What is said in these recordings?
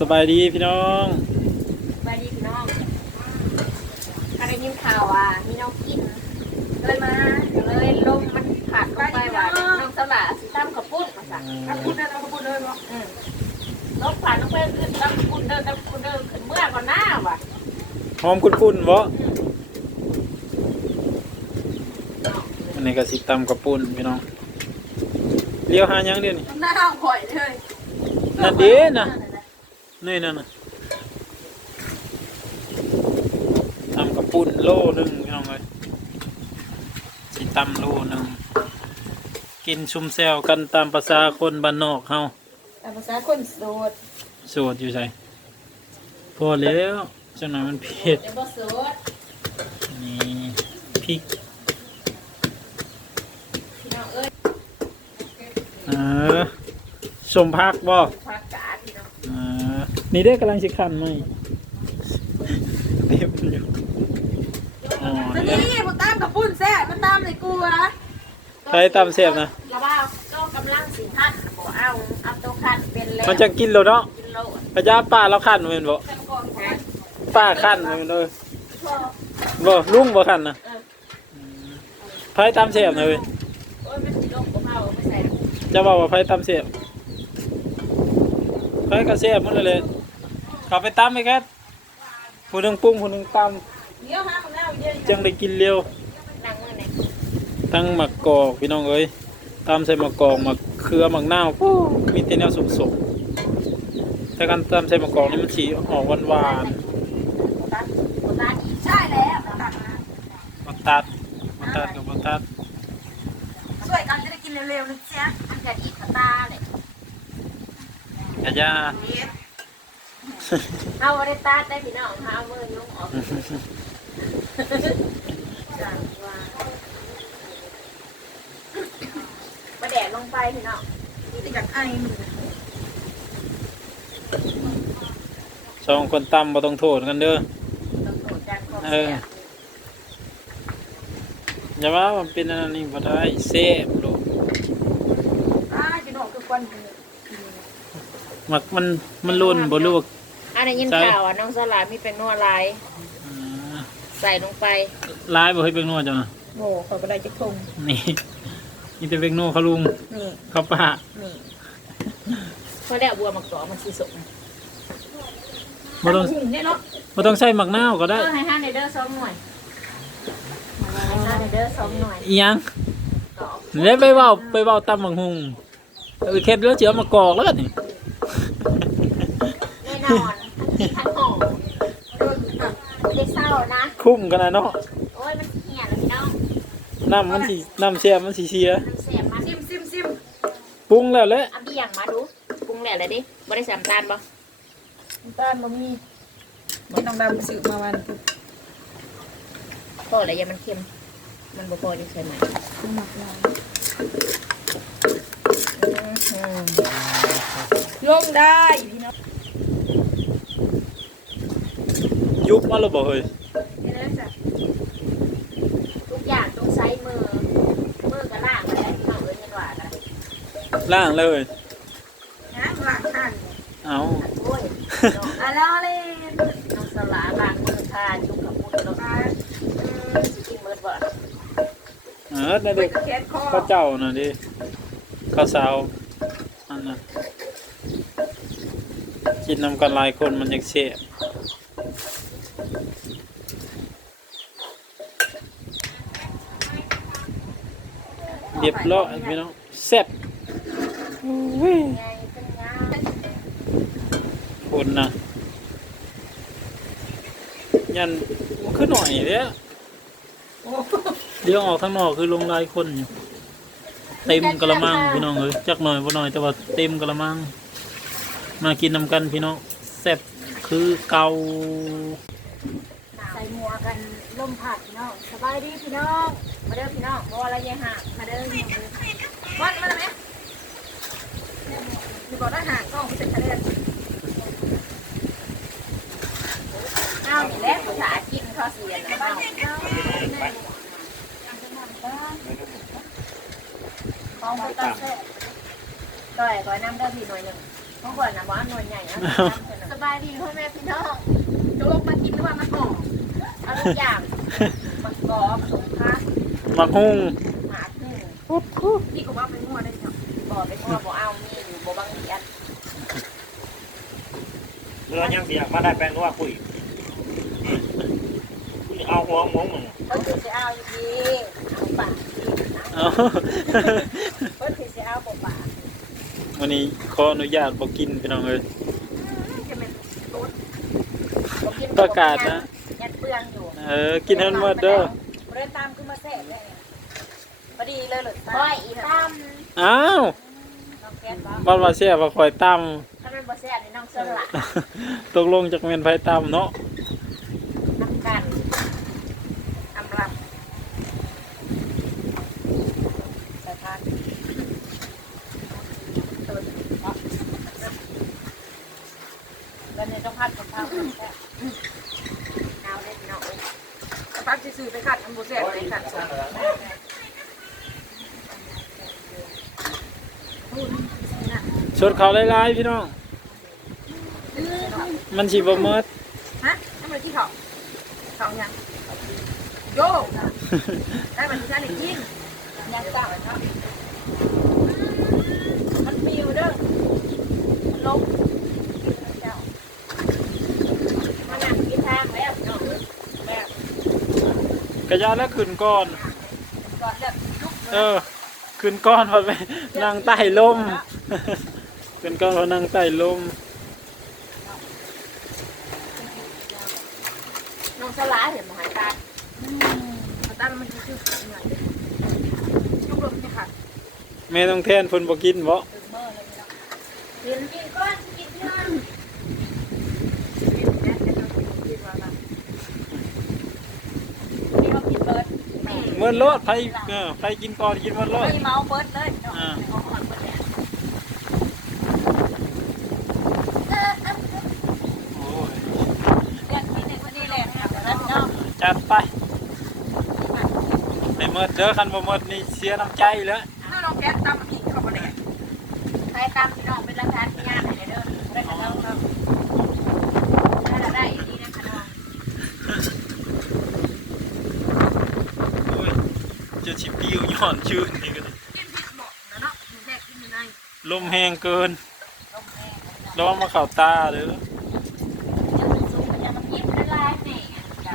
สบายดีพี่น้องสบายดีพี่น้องถ้าได้ยินข่าวว่ามีน้องกินเลยมาก็เลยลมมันผัดลงไปว่าน้องสละสิตั้มกับปุ้นมาสั่งถ้าพูดได้เราก็พูดเลยว่าอืมลมผ่านลงไปขึ้นตั้มปุ้นเดินตั้มปุ้นเดินขึ้นเมื่อก่อนหน้าว่ะหอมคุณคุณบ่อันนี้ก็สิตำกระปุ่นพี่น้องเลี้ยวหาหยังเดี๋ยวนี้หน้าข่อยเลยนั่นเด้น่ะ นี่นั่นน่ะตำกระปุ่นโลหนึงพี่น้องเอ้ยสิตำโลหนึงกินชุมแซวกันตามภาษาคนบ้านนอกเฮาแต่ภาษาคนโสดโสดอยู่ใส่พอแล้วจังหน่อยมันเผ็ดเดี๋ยวบ่สดนี่พริกพี่น้องเอ้ยเออสมพักบ่ ผักกาดพี่น้อง เออ นี่ได้กำลังสิคันไหมเต็มอยู่อ๋อแต่นี่นี่ผมตามกับปุ้นแซ่บมันตามเลยกูอะใช้ตำเสียบนะแล้วว่าก็กำลังสิทัดบ่เอาเอาตัวคันเป็นแล้วมันจะกินแล้วเนาะกินโลดพระยาป้าเราคันแม่นบ่กันก่อนแค่ป้าคันแม่นเด้อบ่ลุงบ่คันนะไผตำเสียบนะเว้ยโอ้ยมันสิลงบ่เผาไม่ใส่ถุงจะบอกว่าไผตำเสียบไผก็เสียบหมดเลย เลยเขาไปตำไปแค่ผู้หนึงปรุงผู้หนึงตเดี๋ยวหาคนแล้วเยอะำจังได้กินเร็วนั่งมือไหนทั้งหมักกอกพี่น้องเอ้ยตามใส่หมักกอกหมักเครือหมักหน้าวโอ้มีแต่แนวสุกๆแต่การตามใส่หมักกอกนี่มันสีออกหวานหวาตัดตัดใช่แล้วตัดมาๆบัตัดบักตัดกับบัตัดช่วยกันจะได้กินเร็วๆนะเจ๊ะมันจะอีกขตาเลยกะยาเฮ็ด เอาได้ตัดได้พี่น้องหามือยุ่งออกจังว่ามาแดดลงไปพี่น้องนี่จะจากไอ้มึงสองคนตำบ่ต้องโทษกันเด้อต้องโดดจังของเอออย่าว่ามันเป็นอันนี้บ่ได้เซฟโลดอ้าจะนอกคือควันหมักมันมันลุ่นบ่รู้ว่า อันนี้ยินข่าวอะน้องสลามีเป็นนัวลายอ่าใส่ลงไปลายบ่ให้เป็นนัวจังน่ะโง่ข่อยก็ได้จะคงนี่นี่แต่เป็นนัวเขาลุงนี่เขาป้านี่เพราะแล้วบัวมักต่อมันสีสมบ่ต้องหุ่งเนี่ยเนาะบ่ต้องใส่หมักนาวก็เอได้อให้ห้าในเดอร์สองหน่วยให้ห้าในเดอร์สองหน่วยอีหยังต่อแล้วไปเว้าไปเว้าตำบักหุงเออเค็ดแล้วสิเอามากอกแล้วนี่แน่นอน ทันหอมไม่ได้เศร้านะคุ้มกันนะเนาะโอ้ยมันเหี่ยแล้วพี่น้องน้ำมันสิน้ำเสียมันสิเสียมันเสียบมาซิมซิมซิมปรุงแล้วแหละเอาเบี่ยงมาดูปรุงแล้วเลยดิบริษัทน้ำตาลปะน้ำตาลบะหมี่ไม่ต้องดำสืบมาวันคือพอแล้วอย่ามันเค็ม มันบ่พอจะใส่ไหมหมักลายอืมลงได้พี่น้อง ยุบมาแล้วบ่เฮ้ยเห็นแล้วจ้ะทุกอย่างต้องใช้มือ มือกับล่างมาแล้วพี่น้องเอ้ยเงินว่ากันล่างเลย นะหลังหันเอาโอ้ยน้องอะแล้วเลยน้องสลาล่างมือทาจุกกับพุทธแล้วก็อืมสิกินมือบ่เออนั่นไปเด็กก็แขนคอข้าวเจ้าน่ะดิข้าวสาวอันน่ะกินนำกันหลายคนมันยังเสีย เรียบร้อยพี่น้องแซ่บอุ้ยไงเป็นไงคนนะยันขึ้นหน่อยเนี้ยโอ้เดี๋ยวออกทางนอกคือลงหลายคนอยู่เต็มกระมังพี่น้องเอ้ยจักหน่อยบ่หน่อยแต่ว่าเต็มกระมัง มากินนำกันพี่น้องแซ่บคือเกาใส่หมวกกันลมผัดพี่น้องสบายดีพี่น้อง มาเด้อพี่น้องบ่อะไรยังหักมาเด้อพี่น้องเด้อวันมาแล้วไหมมีบอกได้ห่างกล้องเสร็จคะแนนเอานี่แหละภาษากินข้าวเสียนะเปล่าของมันต้งแซ่ต่อยก่อนน้ำเด้พี่หน่อยหนึ่งเพราะก่อนนะว่าหน่วยใหญ่นะสบายดีพ่อแม่พี่น้องจะลงมากินหรือว่ามันหอเอาทุกอย่างมันกรอบสมพัก มักฮุ้งหมาขึ้นนี่ก็ว่าเป็นงัวได้เนาะบ่ไปพ่อบ่เอามีอยู่บ่บางเดียนเรือยังเสียมาได้แปลงว่าปุ๋ยเอาหัวหมงมึงเพิ่นสิสิเอาอยู่ดีเอาปากกินนะเอาเพิ่นสิสิเอาบ่ปากวันนี้ขออนุญาตบ่กินพี่น้องเอ้ยจะเป็นตุ๊ดบ่กินประกาศนะยัดเปลืองอยู่เออกินให้หมดเด้อเดินตาม ขึ้นมาแซ่บเลยพอดีเลยหลุดก้อยอีตั้มอ้าวน้องแก๊สบ้าบ้านว่าแซ่บว่าคอยตำถ้ามันบ่แซ่บนี่น้องสละตกลงจากแม่นไผตำเนาะน้ำกันอำลำสายทานแล้วเนี่ยต้องพัดกับข้าวแซ่บเอาเล็กน้อยแต่พักซื้อไปขัดอันโบแซ่บไปขัดสดชดเขาหลายๆพี่น้อง มันสิบ่หมดฮะทำไมที่เขาเขายังโยกได้มาที่ฉันอีกยิ่งยังสั่งครับมันปิวเด้อมันลงเจ้า มานั่งกินทางแล้วเนาะ แบบ กระยาแล้วขึ้นก่อน ก่อนแบบลุกเออขึ้นก้อนพอไปนั่งใต้ลมขึ้นก้อนพอนั่งใต้ลมน้องสลาเห็นบ่หายตามาตั้งมันคือเหนื่อยลุกลมเนี่ยค่ะแม่ต้องแทนเพิ่นบ่กินบ่ตึงเมื่อเลยไม่ต้องกินกินก้อนกินเพื่อน กินแน่จะต้องกินว่าละ นี่เรากินเบิร์ดแม่ เมื่อรถไผเออไผกินก่อนกินหมดรถ ไม่เมาเบิร์ดเลยเนาะอ่า เอาหอนเบิร์ดเนี่ยโอ้ยเรียกที่ในวันนี้แหละค่ะแล้วเนาะจัดไปในเมื่อเด้อคันบ่หมดนี่เสียน้ำใจแล้วถ้าเราแก๊สตำพริกเข้าไปเลยใครตามพี่น้องเป็นรักฐานพยานให้เด้อได้กันแล้วครับถ้าเราได้อีกทีนะคะน้อง โอ้ยจะ สิปิ้วย้อนชื่นนี่ก็ได้กินพริกหมดนะเนาะแรกกินยังไงลมแห้งเกินลมแห้งระวังมาเข้าตาเด้อสูงมันจะมายิ้มละลายแม่จ้ะ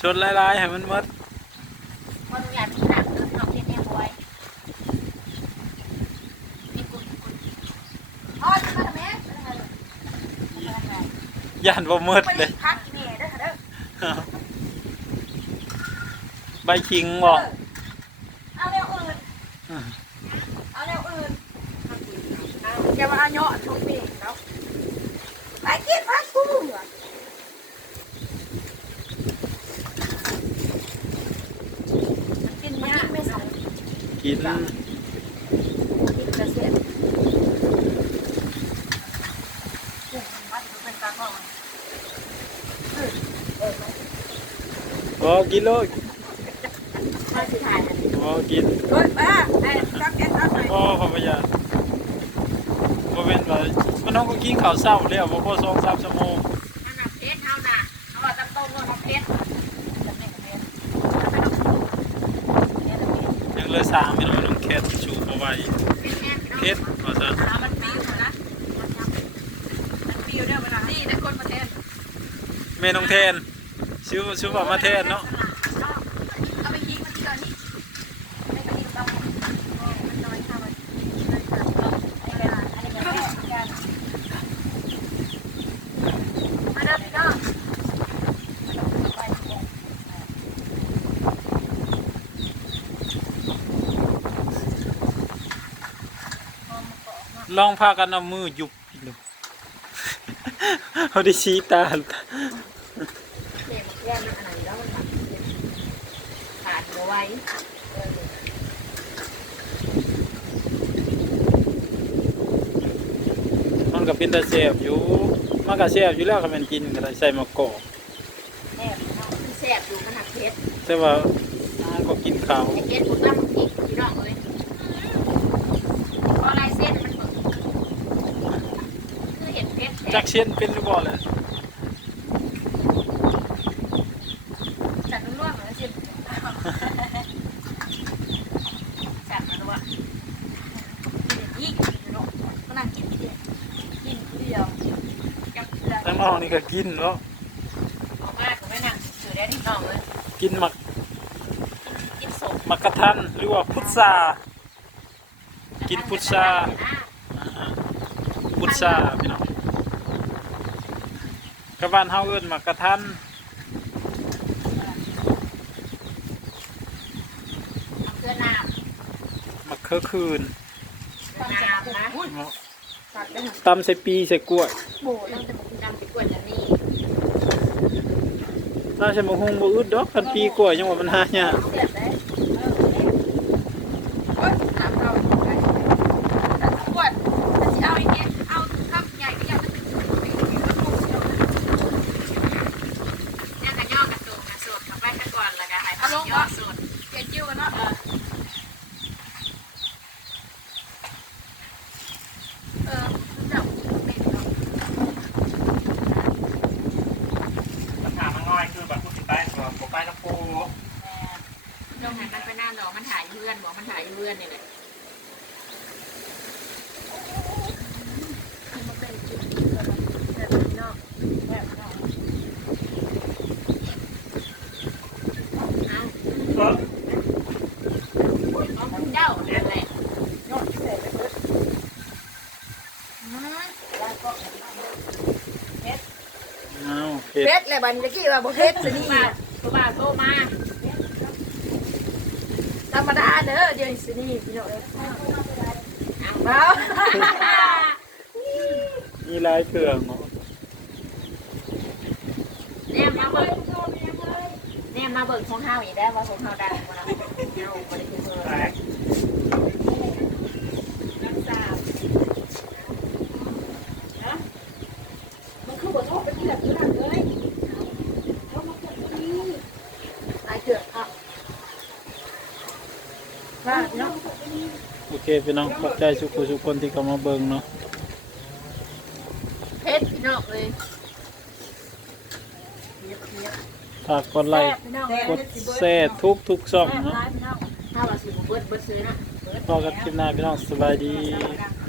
ชนหลายๆให้มันหมดคนอยากมีหนักเดินออกเรียนแน่บอยมีกุญกุญอ๋อจะมาทำไมย่านบ่หมดไปเลย พักอีเมลเด้อค่ะเด้อ ใบขิงบ่เอาแนวอื่นเอาแนวอื่นเอาจะ มาเอาเนาะชมเองเนาะไปกินพักกูกินยากไม่สองกินกินจะเสียวัดเป็นการบอกบ่กินเลยมาสิถ่ายนะบ่กินเฮ้ยป้าไอ้ตักแกตักหน่อยบ่พอพยา นบ่แม่นว่ามันน้องก็กินข้าวเช้าแล้วบ่พอ2-3ชั่วโมงอันนั้นเพชรเท่าน่ะเอาว่าตั้งโต๊ะเงินของเพชรยังเหลยสามพี่น้องน้องแคทชูเอาไว้เพชรแม่พี่น้องเพชรว่าซะเอามันปิวนะมันปิวเนี่ยเวลานี่ได้คนมาแทนแม่น้องแทนชื่อชื่อว่ามาแทนเนาะ เอาไปยิงมันที่ก่อนนี่ไม่ไปยิงเรามันน้อยค่ะมันอันนี้อันนี้มันแม่กันมาเด้อพี่น้อง ลองพากันเอามือยุบอีกดูเขาได้ชี้ตาเด็กแย่มันอะไรแล้วมันแบบขาดเอาไว้มันก็เป็นตาแซ่บอยู่มันก็แซ่บอยู่แล้วก็แมันกินก็ได้ใส่มะกอกแซ่บพี่น้องแซ่บอยู่ขนาดเพชรแต่ว่ามันก็กินข้าวไอ้เพชรกูตั้งอีกพี่น้องเลยเพราะลายเส้นมันเบิกคือเห็นเพชร จักเชียนเป็นหรือบ่เลยจัดร่วมๆแล้วสิจัดมาด้วยกินอีกเนาะก็นั่งกินอีกกินเดียวกับเพื่อนทั้งน้องนี่ก็กินเนาะออกมาก็ไม่นั่งถือได้ที่น้องเลยกินหมักกินสมหมักกะทันหรือว่าพุทรากินพุทราพุทราพี่น้อง ระบ้านเฮาเอิ้นมักกะทันเพื่อน้มักเคือคืนำเพื่อน้ำนะตัดได้หมดตำใส่ปีใส่กล้วยโบต้องจะมาดำไปกวนอย่างนี้น่าจะมาหุงบ่อึดดอกคันปีกล้วยยังว่ามันหายากเสียบได้โอ๊ยถามเราไปตัดขวดจะเอาอีกเนี่ยเอาคำใหญ่ก็ยังไม่ถึง เนี่ยกันย่อกระตูกระสุดเข้าไปข้างก่อนแล้วก็ให้พักย่อ สุดเปลี่ยนจิ้วกันเนาะเออจับเป็นเนาะปัญหามันง่อยคือแบบผู้ติดไปตัวผมไปน้ำปูตรงไหนมันไปหน้าหนอมันถ่ายเพื่อนบอกมันถ่ายเพื่อนนี่แหละมันเป็นจิ้วแบบนี้เนาะแบบนอา เออ เอาเจ้านั่นแหละ เนาะเสร็จแล้ว อ้าวเผ็ดเพชรเลยบันตะกี้ว่าบ่เพชรสินี่ป้าป้าโทรมาธรรมดาเด้อเดี๋ยวสินี่พี่น้องเอ้ยเอาเอามีหลายเครื่องเนาะเนี่ยมาเบิกเนี่ยมาเบิกของเฮาอีกได้ว่าของเฮาได้บ่ล่ะเอาบ่ได้คือเพิ่นแตกรักษานะมันคือบ่ชอบไปที่แบบนี้เลยเอามาเกิดที่ตายเกิดอะว่าเนาะ โอ เคพี่น้องขอบใจทุกคนทุกคนที่เข้ามาเบิ่งเนาะเพชรพี่น้องเลยฝากกดไลค์พี่น้องกดแชร์ทุกทุกช่องเนาะพี่น้องถ้าว่าสิบ่เบิดเบิดซื้อนะพอกันคลิปหน้าพี่น้องสบายดีดัง